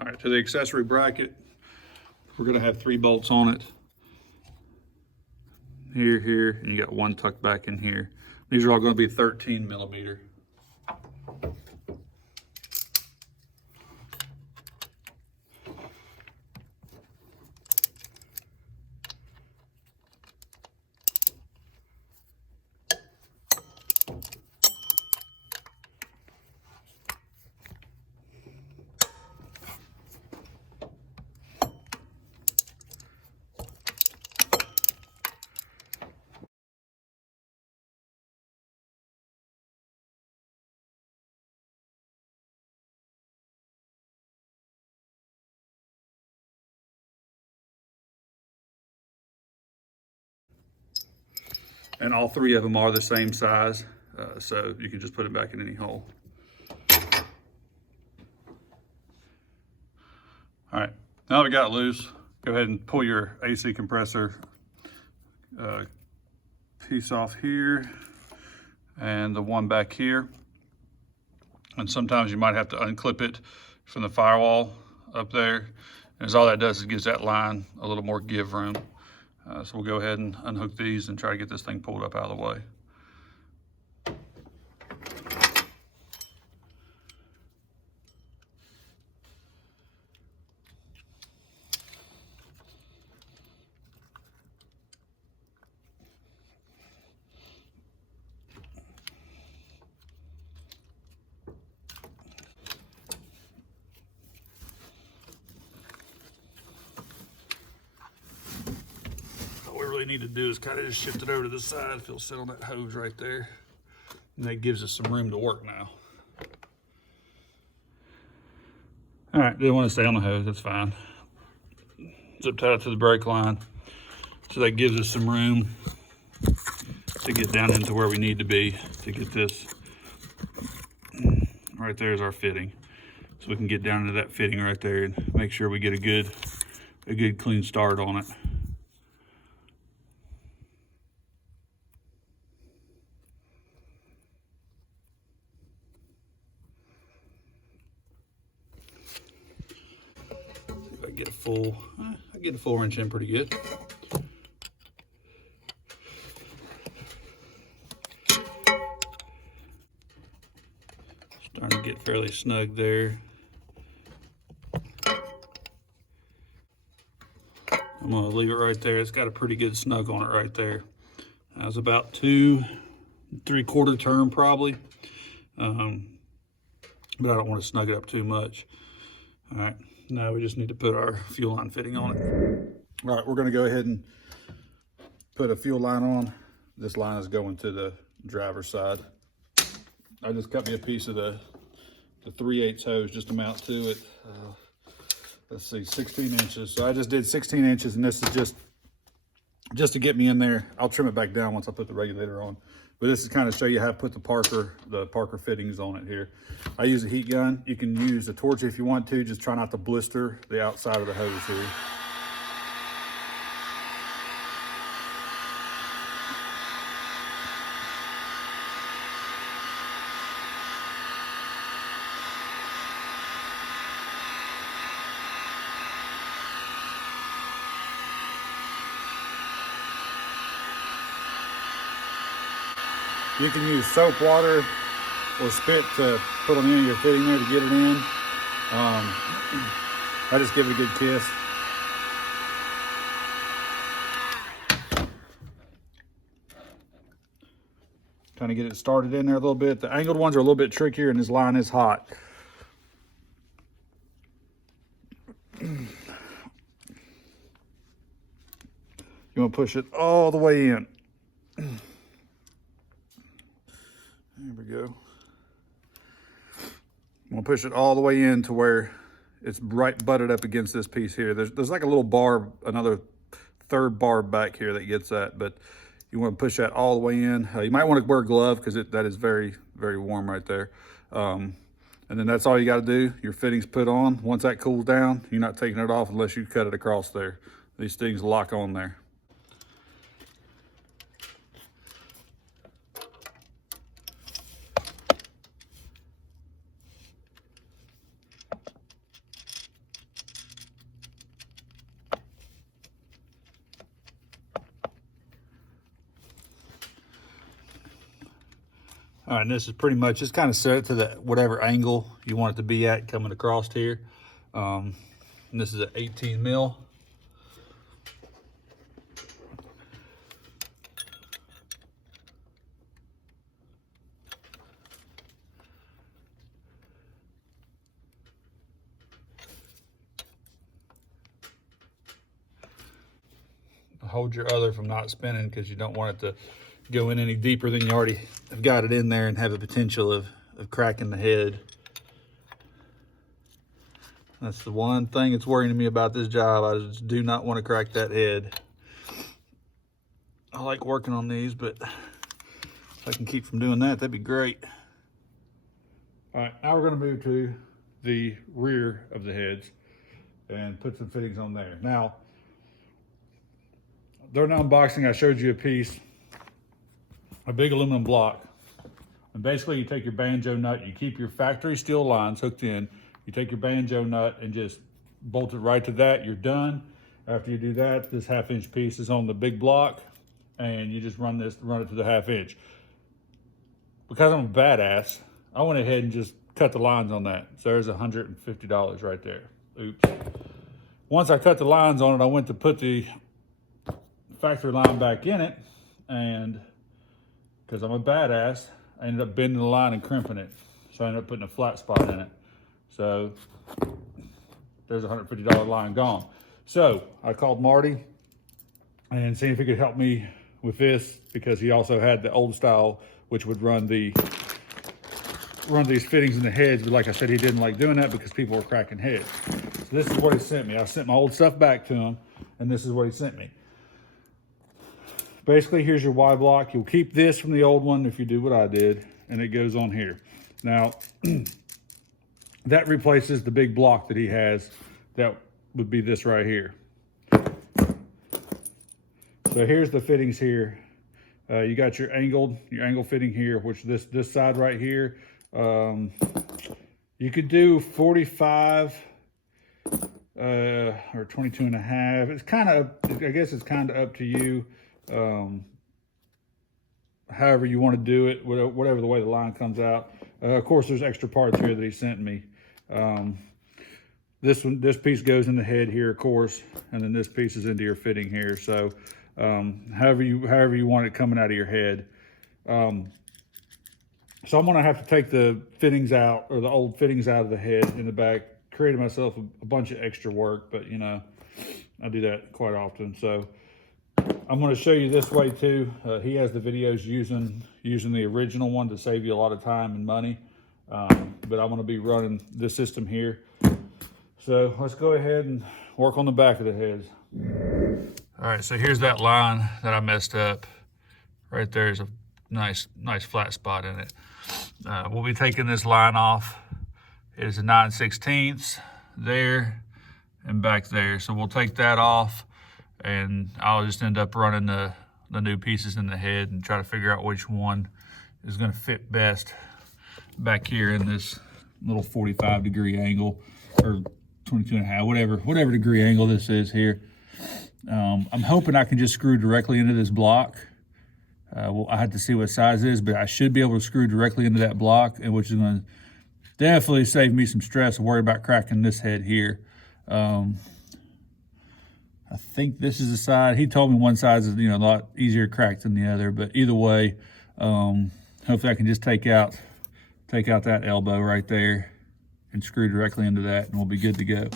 All right, to the accessory bracket, we're gonna have 3 bolts on it. Here, and you got 1 tucked back in here. These are all gonna be 13 millimeter. And all 3 of them are the same size, so you can just put it back in any hole. All right, now that we got it loose, go ahead and pull your AC compressor piece off here and the one back here. And sometimes you might have to unclip it from the firewall up there. And all that does is gives that line a little more give room. So we'll go ahead and unhook these and try to get this thing pulled up out of the way. Need to do is kind of just shift it over to the side. If it'll sit on that hose right there, and that gives us some room to work now. All right, didn't want to stay on the hose, that's fine. Zip tie it to the brake line, so that gives us some room to get down into where we need to be to get this. Right there is our fitting, so we can get down into that fitting right there and make sure we get a good clean start on it. I get a full wrench in pretty good. Starting to get fairly snug there. I'm gonna leave it right there. It's got a pretty good snug on it right there. That was about 2 3/4 turn probably. But I don't want to snug it up too much. All right. Now we just need to put our fuel line fitting on it. All right, we're gonna go ahead and put a fuel line on. This line is going to the driver's side. I just cut me a piece of the 3/8 hose just to mount to it. Let's see, 16 inches. So I just did 16 inches, and this is just to get me in there. I'll trim it back down once I put the regulator on. But this is kind of show you how to put the Parker fittings on it here. I use a heat gun. You can use a torch if you want to. Just try not to blister the outside of the hose here. You can use soap water or spit to put on the end of your fitting there to get it in. I just give it a good kiss. Kind of get it started in there a little bit. The angled ones are a little bit trickier, and this line is hot. You want to push it all the way in. There we go. I'm gonna push it all the way in to where it's right butted up against this piece here. There's like a little barb, another 3rd barb back here that gets that, but you want to push that all the way in. You might want to wear a glove because that is very, very warm right there. And then that's all you got to do. Your fitting's put on. Once that cools down, you're not taking it off unless you cut it across there. These things lock on there. All right, and this is pretty much just kind of set it to the whatever angle you want it to be at coming across here. And this is an 18 mil. Hold your other from not spinning because you don't want it to go in any deeper than you already have got it in there and have a potential of cracking the head. That's the one thing that's worrying me about this job. I just do not want to crack that head. I like working on these, but if I can keep from doing that, that'd be great. All right, now we're going to move to the rear of the heads and put some fittings on there. Now, during the unboxing, I showed you a piece, a big aluminum block. And basically you take your banjo nut, you keep your factory steel lines hooked in, you take your banjo nut and just bolt it right to that, you're done. After you do that, this 1/2 inch piece is on the big block and you just run it to the 1/2 inch. Because I'm a badass, I went ahead and just cut the lines on that. So there's $150 right there. Oops. Once I cut the lines on it, I went to put the factory line back in it, and because I'm a badass, I ended up bending the line and crimping it. So I ended up putting a flat spot in it. So there's a $150 line gone. So I called Marty and see if he could help me with this, because he also had the old style, which would run these fittings in the heads. But like I said, he didn't like doing that because people were cracking heads. So this is what he sent me. I sent my old stuff back to him, and this is what he sent me. Basically, here's your Y block. You'll keep this from the old one if you do what I did, and it goes on here. Now, that replaces the big block that he has. That would be this right here. So here's the fittings here. You got your angle fitting here, which this side right here. You could do 45 or 22.5. It's kind of, I guess it's kind of up to you. However you want to do it, whatever the way the line comes out. Of course, there's extra parts here that he sent me. This piece goes in the head here, of course, and then this piece is into your fitting here. So however you want it coming out of your head. So I'm gonna have to take the fittings out, or the old fittings out of the head in the back, creating myself a bunch of extra work, but you know, I do that quite often. So I'm going to show you this way too. He has the videos using the original one to save you a lot of time and money. But I'm going to be running this system here. So let's go ahead and work on the back of the heads. All right, so here's that line that I messed up. Right there's a nice flat spot in it. We'll be taking this line off. It is a 9/16 there and back there. So we'll take that off, and I'll just end up running the new pieces in the head and try to figure out which one is going to fit best back here in this little 45-degree angle, or 22.5, whatever degree angle this is here. I'm hoping I can just screw directly into this block. Well, I have to see what size it is, but I should be able to screw directly into that block, and which is going to definitely save me some stress and worry about cracking this head here. I think this is the side. He told me one side is, a lot easier cracked than the other, but either way, hopefully I can just take out that elbow right there and screw directly into that, and we'll be good to go.